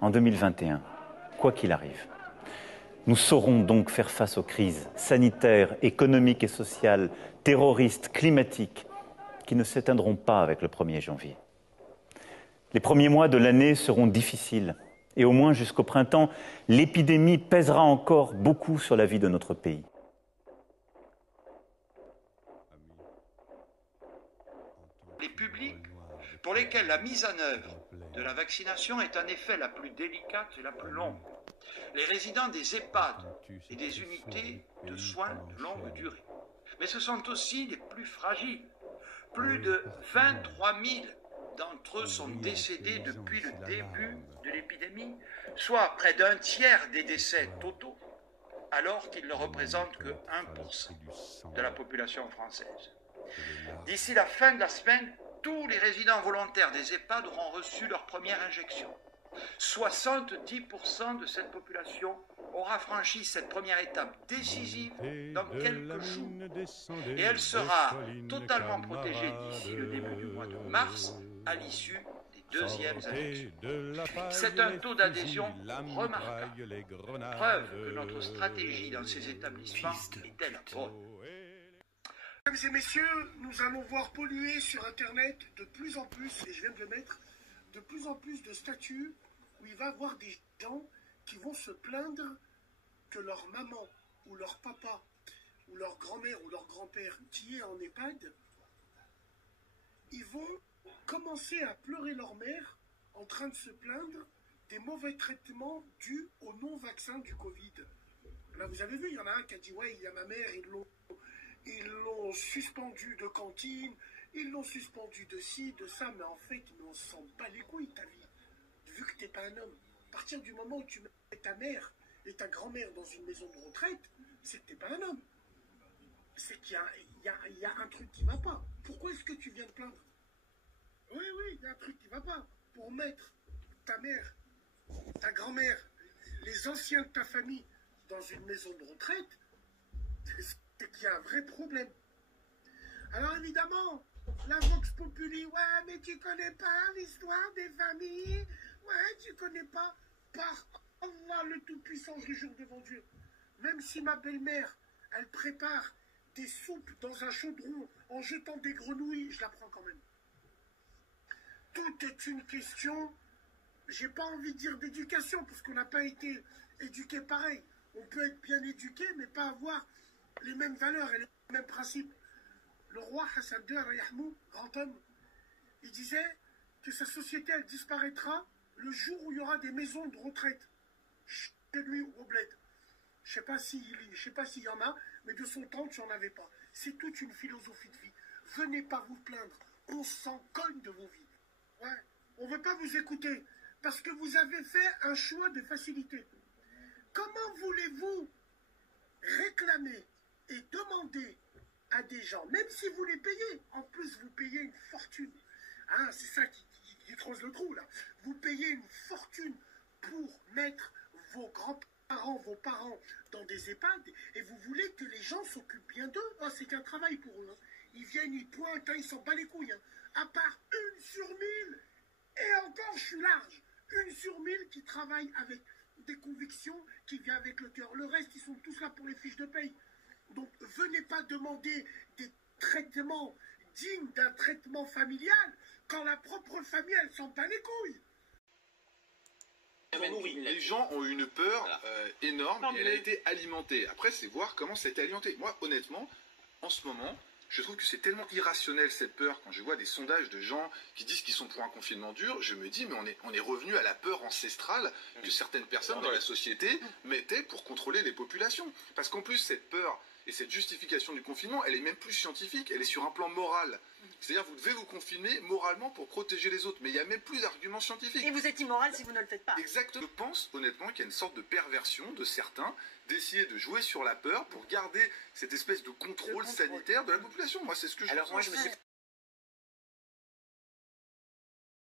en 2021, quoi qu'il arrive. Nous saurons donc faire face aux crises sanitaires, économiques et sociales, terroristes, climatiques, qui ne s'éteindront pas avec le 1er janvier. Les premiers mois de l'année seront difficiles et au moins jusqu'au printemps, l'épidémie pèsera encore beaucoup sur la vie de notre pays. Les publics pour lesquels la mise en œuvre de la vaccination est en effet la plus délicate et la plus longue. Les résidents des EHPAD et des unités de soins de longue durée. Mais ce sont aussi les plus fragiles. Plus de 23 000 d'entre eux sont décédés depuis le début de l'épidémie, soit près d'un tiers des décès totaux, alors qu'ils ne représentent que 1% de la population française. D'ici la fin de la semaine, tous les résidents volontaires des EHPAD auront reçu leur première injection. 70% de cette population aura franchi cette première étape décisive dans quelques jours. Et elle sera totalement protégée d'ici le début du mois de mars, à l'issue des deuxièmes injections. C'est un taux d'adhésion remarquable, preuve que notre stratégie dans ces établissements est la bonne. Mesdames et messieurs, nous allons voir polluer sur Internet de plus en plus, et je viens de le mettre, de plus en plus de statuts où il va y avoir des gens qui vont se plaindre que leur maman ou leur papa ou leur grand-mère ou leur grand-père qui est en EHPAD, ils vont commencer à pleurer leur mère en train de se plaindre des mauvais traitements dus au non-vaccin du Covid. Là, vous avez vu, il y en a un qui a dit « Ouais, il y a ma mère, ils l'ont suspendu de cantine, ils l'ont suspendu de ci, de ça, mais en fait, on s'en bat les couilles, ta vie. Vu que t'es pas un homme, à partir du moment où tu mets ta mère et ta grand-mère dans une maison de retraite, c'est que t'es pas un homme. C'est qu'il y a un truc qui va pas. Pourquoi est-ce que tu viens te plaindre? Oui, il y a un truc qui va pas. Pour mettre ta mère, ta grand-mère, les anciens de ta famille dans une maison de retraite, c'est qu'il y a un vrai problème. Alors évidemment, la Vox Populi, ouais, mais tu connais pas l'histoire des familles, ouais, tu connais pas, par Allah le Tout-Puissant, je jure devant Dieu. Même si ma belle-mère, elle prépare des soupes dans un chaudron en jetant des grenouilles, je la prends quand même. Tout est une question, j'ai pas envie de dire d'éducation, parce qu'on n'a pas été éduqué pareil. On peut être bien éduqué, mais pas avoir les mêmes valeurs et les mêmes principes. Le roi Hassan II, Rayahmou, grand homme, il disait que sa société, elle disparaîtra le jour où il y aura des maisons de retraite, chez lui ou au bled. Je sais pas s'il y en a, mais de son temps, tu n'en avais pas. C'est toute une philosophie de vie. Venez pas vous plaindre, on s'en cogne de vos vies. Ouais, on ne veut pas vous écouter, parce que vous avez fait un choix de facilité. Comment voulez-vous réclamer et demander à des gens, même si vous les payez, en plus vous payez une fortune, hein, c'est ça qui creuse le trou là, vous payez une fortune pour mettre vos grands-parents, vos parents dans des EHPAD, et vous voulez que les gens s'occupent bien d'eux. Oh, c'est un travail pour eux, hein. Ils viennent, ils pointent, hein, ils s'en battent les couilles, hein. À part 1 sur 1000, et encore je suis large, 1 sur 1000 qui travaille avec des convictions, qui vient avec le cœur. Le reste, ils sont tous là pour les fiches de paye. Donc, venez pas demander des traitements dignes d'un traitement familial quand la propre famille, elle s'en bat les couilles. Les gens ont eu une peur énorme et elle a été alimentée. Après, c'est voir comment ça a été alimenté. Moi, honnêtement, en ce moment, je trouve que c'est tellement irrationnel cette peur. Quand je vois des sondages de gens qui disent qu'ils sont pour un confinement dur, je me dis, mais on est revenu à la peur ancestrale que certaines personnes dans la société mettaient pour contrôler les populations. Parce qu'en plus, cette peur et cette justification du confinement, elle est même plus scientifique, elle est sur un plan moral. C'est-à-dire vous devez vous confiner moralement pour protéger les autres, mais il n'y a même plus d'arguments scientifiques. Et vous êtes immoral si vous ne le faites pas. Exactement. Je pense honnêtement qu'il y a une sorte de perversion de certains d'essayer de jouer sur la peur pour garder cette espèce de contrôle sanitaire de la population. Moi, c'est ce que je pense. Alors moi, je me suis